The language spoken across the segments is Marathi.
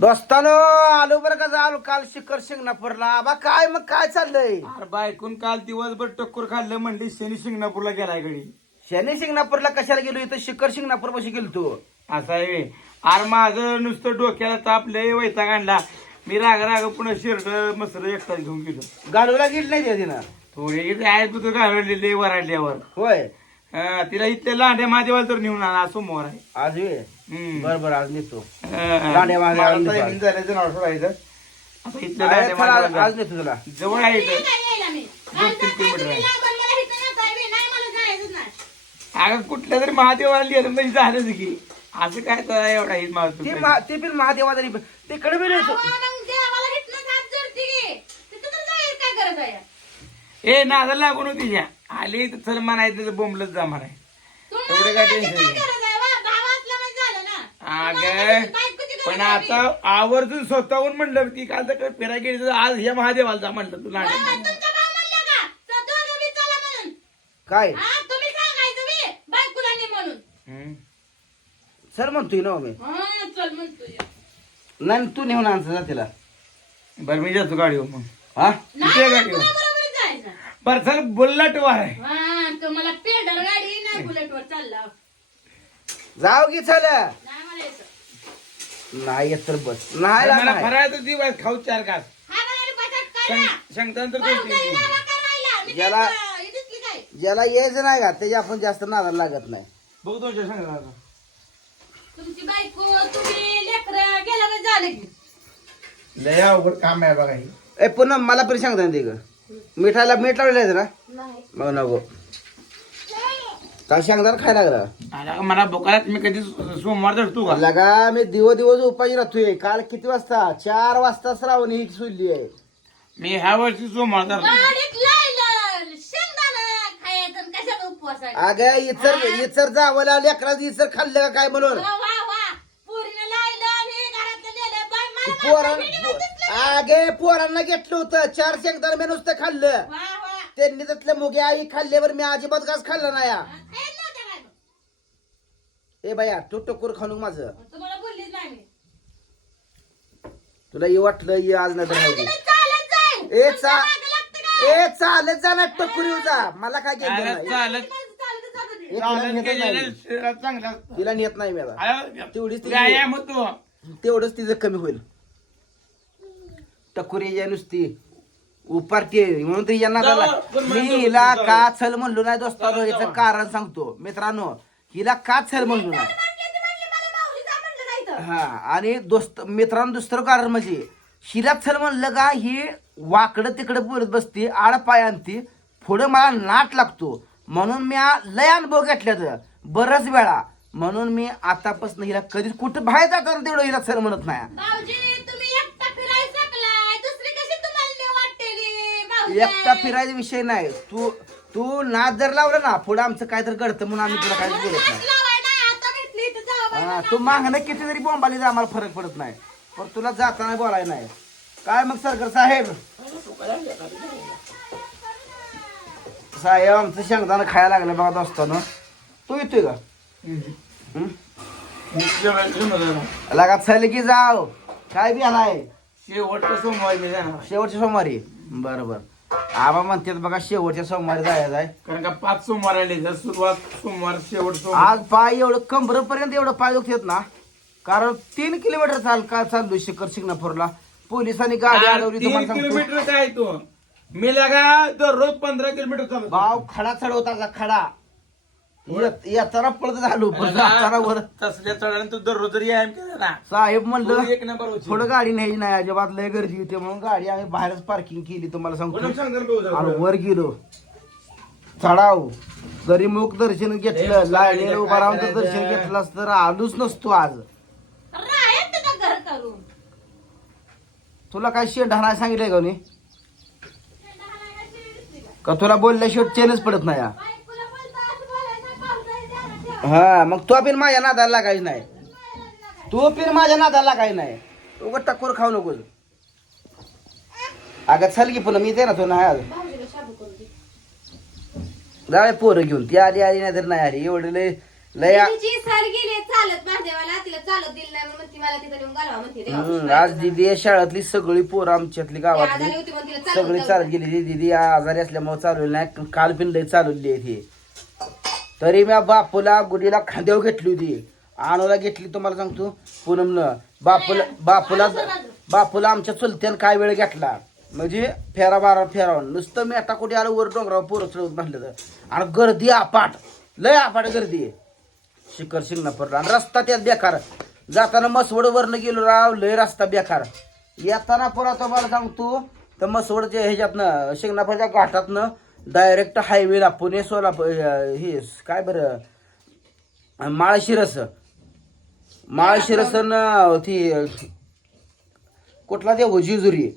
दोस्तानो आलो बरं का आलो काल शिखर शिंगणापूरला. बा काय मग काय चाललंय? अरे बायकून काल दिवसभर टक्कर खाल्लं म्हणली शनी शिंगणापूरला गेलाय घडी शनी शिंगणापूरला कशाला गेलो? इथं शिखर शिंगणापूर पाशी गेलो तू असं आहे. अरे माझं नुसतं डोक्याला ताप लय वैताग आणला. मी राग राग पुन्हा शिरड मसर एकटाच घेऊन गेलो. गाडूला गेली नाही त्या तिनं थोडी आहे तू घालवलेले वराडल्यावर. होय. तिला इथल्या लांड्या महादेवाला तर नेऊन आणा समोर आहे. आज वे हम्म. बर बर आज नेतो. सोडायचं आता आज नेतो तुला. जवळ आहे इथं. दोन तीन किलोमीटर आहे. अगं कुठल्या तरी महादेवाला लिहिलं म्हणजे झालंच की. असं काय तर एवढा हित मारतो ते महा- ते पण महादेवाचा तिकडे बी नेतो ए नादा लागून होती ज्या आली तर चल म्हणायचं बोंबलच जा म्हणाय. एवढं काय टेन्शन नाही अगं पण आता आवर्जून स्वतःहून म्हणलं की काल तर फिरायला गेली तर आज ह्या महादेवाला जा म्हणलं काय? नाही म्हणून. हम्म. सर म्हणतोय ना हो मी. हा, चल म्हणतोय. नाही तू नेऊन आणतो जा तिला. बरं मी जातो गाडीवर मग. हा? किती आहे गाडीवर. बरोबर जायचं. बरं चल बुल्लट वर. आहे हा तुम्हाला पेडल गाडी नाही बुलेटवर चालला. जाऊ की चल. नाही येत तर बस. नाही मला लागणार. फरायचं दिवस खाऊ चार घास. हा दोन तीन मी ज्याला- काय, हे दिसली काय? ज्याला यायचं नाही का? त्याच्या आपण जास्त नादाला लागत नाही. बघ दोनशे सांगा आता. तुमची बायको तुम्ही लेकर गेला झालं की. लय अवघड काम आहे बघा हे. ए पुन्हा मला पण सांगता ना ते ग. मिठाला मीठ लावलेलं आहे ना? नाही. मग नको. काल शेंगदाणा खायला लागला मला बोकायला मी कधी सोमवार धरतो का लगा मी दिवस दिवस उपाशी राहतोय काल किती वाजता चार वाजता श्रावणी ही सुलली आहे मी ह्या वर्षी सोमवार धरतो अगं इचर इचर जावं लेकराचं इचर खाल्लं का काय म्हणून पोरां. अगे पोरांना घेतलं होतं चार शेंगदाणा मी नुसतं खाल्लं त्यांनी त्यातलं मुगे आई खाल्ल्यावर मी अजिबात घास खाल्ला नाही हा. काय मग? ए बाया तू टोकर खाणू माझं तुम्हाला बोललीच नाही मी तुला ये वाटलं ये आज नाही तर राहू दे. चालत ए चा मागं लागतं का? ए चालत जा ना टोकरी जा मला काय घेतलं अरे नाही चालत माझं चालतं जातं ते. ए, तिला चालत नेत नाही. शरीरात चांगलं असतं. तिला नेत नाही मी आता. तेवढीच ती- व्यायाम होतो तेवढंच तिचं कमी होईल टकुरी या नुसती उपारती. म्हणून तर यांना झाला. मी हिला. का चल म्हणलो नाही दोस्तानो याचं. कारण सांगतो मित्रांनो हिला का चल म्हणलो नाही. हा आणि दोस्त मित्रांनो दुसरं कारण म्हणजे हिला चल म्हणलं का ही वाकडं तिकडं बोलत बसते आड पाय आणते पुढं मला नाट लागतो म्हणून मी लय अनुभव घेतल्यात बऱ्याच वेळा म्हणून मी आतापासून हिला कधीच कुठं बाहेर जाताना तेवढं हिला चल म्हणत नाही भाऊजी तुम्ही एकटा फिरायला शकलाय दुसरी कशी तुम्हाला नाही वाटतेली भाऊजी एकटा फिरायचा विषय नाही. तू तू नाच जर लावला ना पुढे आमचं काय तर घडतं म्हणून आम्ही तुला काय बोलत नाही. हा, तू मागणं किती जरी बोंबाली जा आम्हाला फरक पडत नाही. पण तुला जाताना बोलायला नाही. काय मग सरकार साहेब? साहेब आमचं शेंगदाणा खायला लागलं बघा असताना तू येतोय का? हं? लगा चल की जाव. काय बी आलाय? शेवटचं सोमवार मी जाणार शेवटच्या सोमवारी. बरं बरं. आबा म्हणतात बघा शेवटच्या सोमवारी जायचं आहे. कारण का पाच सोमवार आले जर सुरुवात सोमवार शेवट सोमवार. आज पाय एवढं कंबरपर्यंत एवढं पाय दुखत ना. कारण तीन किलोमीटर चाल का चाललो शिखर शिंगणापूरला. पोलिसांनी गाडी अडवली तीन तुम्हाला सांगतो. किलोमीटर काय तू? मी लगा दररोज पंधरा किलोमीटर चालतो भाव खडा चढवता खडा. येताना पळत झालो पण तसल्या चढाने तू दररोज जरी व्यायाम केला ना साहेब तू म्हणलं. थोडं गाडी न्यायची नाही अजिबात लय गर्दी होती म्हणून गाडी आम्ही बाहेरच पार्किंग केली तुम्हाला म्हणून सांगतो भाऊ वर गेलो. चढाव. जरी मुख दर्शन घेतलं लाईनीला उभा राहून जर दर्शन घेतलं तर आलोच नसतो आज. राहेल तिथं घर करून तुला काय शेंड हाणाय सांगितलंय का नी का तुला बोलल्याशिवाय चेनच पडत नाही हा? हा मग तो पिन माझ्या नादाला लागायचं नाही. तू पिन माझ्या नादाला लागायचं नाही. उगत टक्कर खाऊ नकोस अगं चल की पुन्हा मी दे ना तो नाही आज. जावे पोरं घेऊन. ती आली आली नाही तर नाही आली. एवढे लय लय तिची सर गेली चालत महादेवाला तिला चालत दिलं नाही म्हणून ती मला तिथं नेऊन घालवा म्हणते. देवा. हम्म, आज दिदी आहे शाळेतली सगळी पोरं आमच्यातली ती आजारी गावातली होती म्हणून तिला चालत सगळी जाऊ चालत गेली. दिदी आजारी असल्यामुळे चालवली नाही. काल पण लय चालवली आहे ती. तरी मी बापूला गुडीला खांद्यावर घेतली होती. आणूला घेतली तुम्हाला सांगतो पूनमनं. बापूला बापूला बापूला आमच्या चुलत्यानं काय वेळ घेतला? म्हणजे फेरा बारा फेरावर नुसतं मी आता कुठे आलं वर डोंगरावर पोरं चढवत म्हटलं तर आणि गर्दी अपाट लय अपाट गर्दी. आहे शिखर शिंगणापूरला आणि रस्ता त्यात बेकार. जाताना मसवड वरनं गेलो राव लय रस्ता बेकार. येताना परत मला सांगतो तर मसवडच्या ह्याच्यातनं शिंगणापूरच्या घाटातनं डायरेक्ट हायवेला पुणे सोलापूर हे काय बरं? माळशिरस. माळशिरस न ती कुठला देव जिजुरी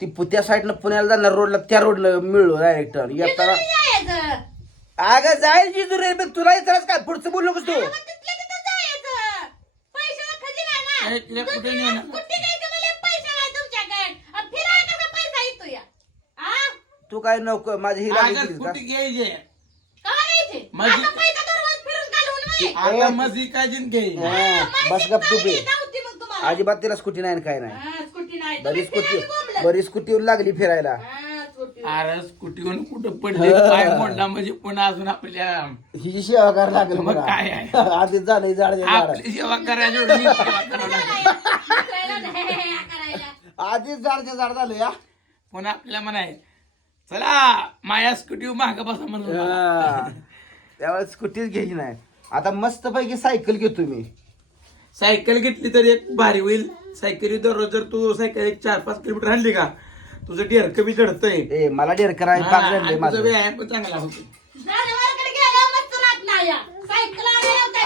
ती पुत्या साईडनं पुण्याला जाणार रोडला त्या रोडनं मिळलो डायरेक्ट येताना. अगं जाईल जिजुरी पण तुला येतच काय पुढचं बोललो तू तिथल्या तिथं जायचं. पैशाला खजिना ना. अरे, तिला कुठे नेणार? कुठे घ्यायचं मला पैसा नाही तुमच्याकडे. आणि फिरायला कसा पैसा येतो या? आ? तू काय नको माझी ही का? कुठे घ्यायचे? आता मजी काय जिन हा, बस गप तू बे. अजिबात तिला स्कूटी नाही आणि काय नाही. हा. बरी स्कूटी. बरी स्कूटी लागली फिरायला. हा, स्कूटी. अरे स्कूटीवरून कुठं पडले? पाय मोडला म्हणजे पुन्हा अजून आपल्या हिची सेवा करायला लागेल मग मला काय आहे? आधी झालं झाड झाड. आपली सेवा करायची एवढी मी सेवा करावं लागेल. दुसऱ्याला करायला. आधीच झाडचे झाड झालं या पुन्हा आपल्याला म्हणाय चला माया स्कूटी माग बसा म्हणून हा. त्यावेळेस स्कूटीच घ्यायची नाही. आता मस्त पैकी सायकल घेतो मी सायकल घेतली तर एक भारी होईल. सायकली दररोज जर तू सायकल एक चार पाच किलोमीटर आणली का तुझं डेरकं बी चढतंय. ए मला डेर करायला हा, पाच आणि झाले तुझा माझं. व्यायाम पण चांगला होतो.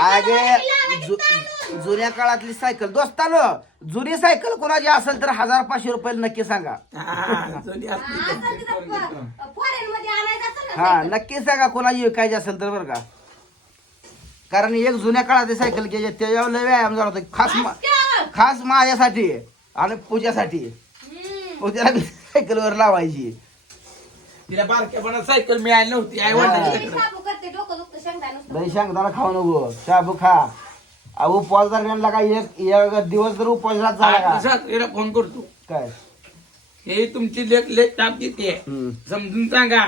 अगे जु-. जुन्या काळातली सायकल दोस्तानो जुनी सायकल कोणाची असेल तर हजार पाचशे रुपये नक्की सांगा हा, जुनी असली आता तर तिथं करून घेतो. फ- फॉरेनमध्ये आणायचं असेल ना हा सायकल. नक्की सांगा कोणाची विकायची असेल तर बरं का कारण एक जुन्या काळात सायकल घ्यायची त्याच्यावर लय व्यायाम झाला होता खास मा-? खास माझ्यासाठी आणि पूजासाठी हम्म. पूजाला सायकलवर लावायची तिला बारक्यापणा सायकल मिळाली नव्हती आई मी वडिलांची साबू करते डोकं दुखतं शेंगदाणा नुसतं. लई सांगताना खाऊ नको शाबू खा अहो उपवास दरम्यान का एक एक दिवस जर उपवासात झाला का? सासरीला फोन करतो. काय? हे तुमची लेख लेख ताप देते हम्म. समजून सांगा.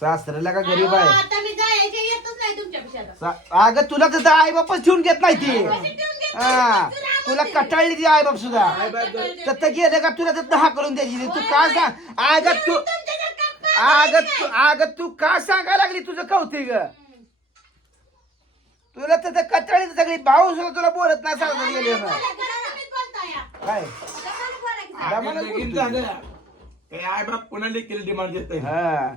सासऱ्याला का गरीब आहे? आता मी जायचे येतच नाही तुमच्या पिशाला. सा- अगं तुला तर आई बापच ठेवून घेत नाही ती. हा. तुला कटाळली ती आई बाप सुद्धा. तर गेलं का तुला तर दहा करून द्यायची तू काय सांग अगं तू जर का अगं तू अगं तू का सांगायला लागली तुझं कौतिक? तुला तर कटाळी सगळी भाऊ सुद्धा तुला बोलत नाही सांगत गेले ना. काय? लगीन बोलतोय. झालं. ते आई बाप पुन्हा लेखील डिमांड देत हा.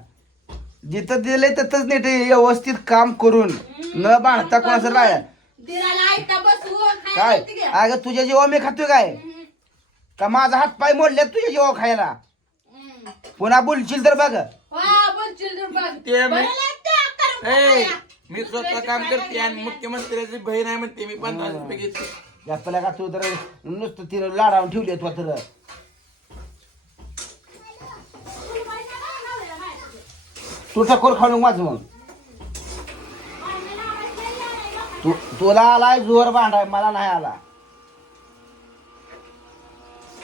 जिथं दिलंय तिथंच नीट व्यवस्थित काम करून न बांधता कोणाचं राया. दिराला ऐका बसवून काय. अगं तुझ्या जेव्हा मी खातोय काय? का माझा हात पाय मोडले तुझ्या जेव्हा खायला. पुन्हा बोलशील तर बघ. वा, बोलशील तर बघ. ते मी- ए. मी स्वतः काम करते आणि मुख्यमंत्र्याची बहीण आहे म्हणते मी पन्नास रुपये घेते जास्तला का तू तर नुसतं तिनं लाडावून ठेवली तू तर. तू टकोर खाऊ नको माझं मग. तू तुला आलाय जोर भांडाय मला नाही आला.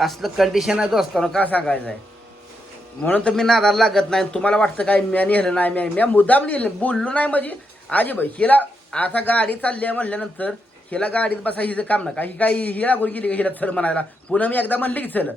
असलं कंडिशन आहे असताना का सांगायचं आहे म्हणून तर मी नादाला लागत नाही. तुम्हाला वाटतं काय म्या नेलं नाही मी म्या मुद्दाम लिहिलं बोललो नाही म्हणजे. आजीबाई हिला आता गाडी चालली आहे म्हणल्यानंतर हिला गाडीत बसा हिचं काम नका ही काही ही लागून गेली हिला चल म्हणायला. पुन्हा मी एकदा म्हणली की चल.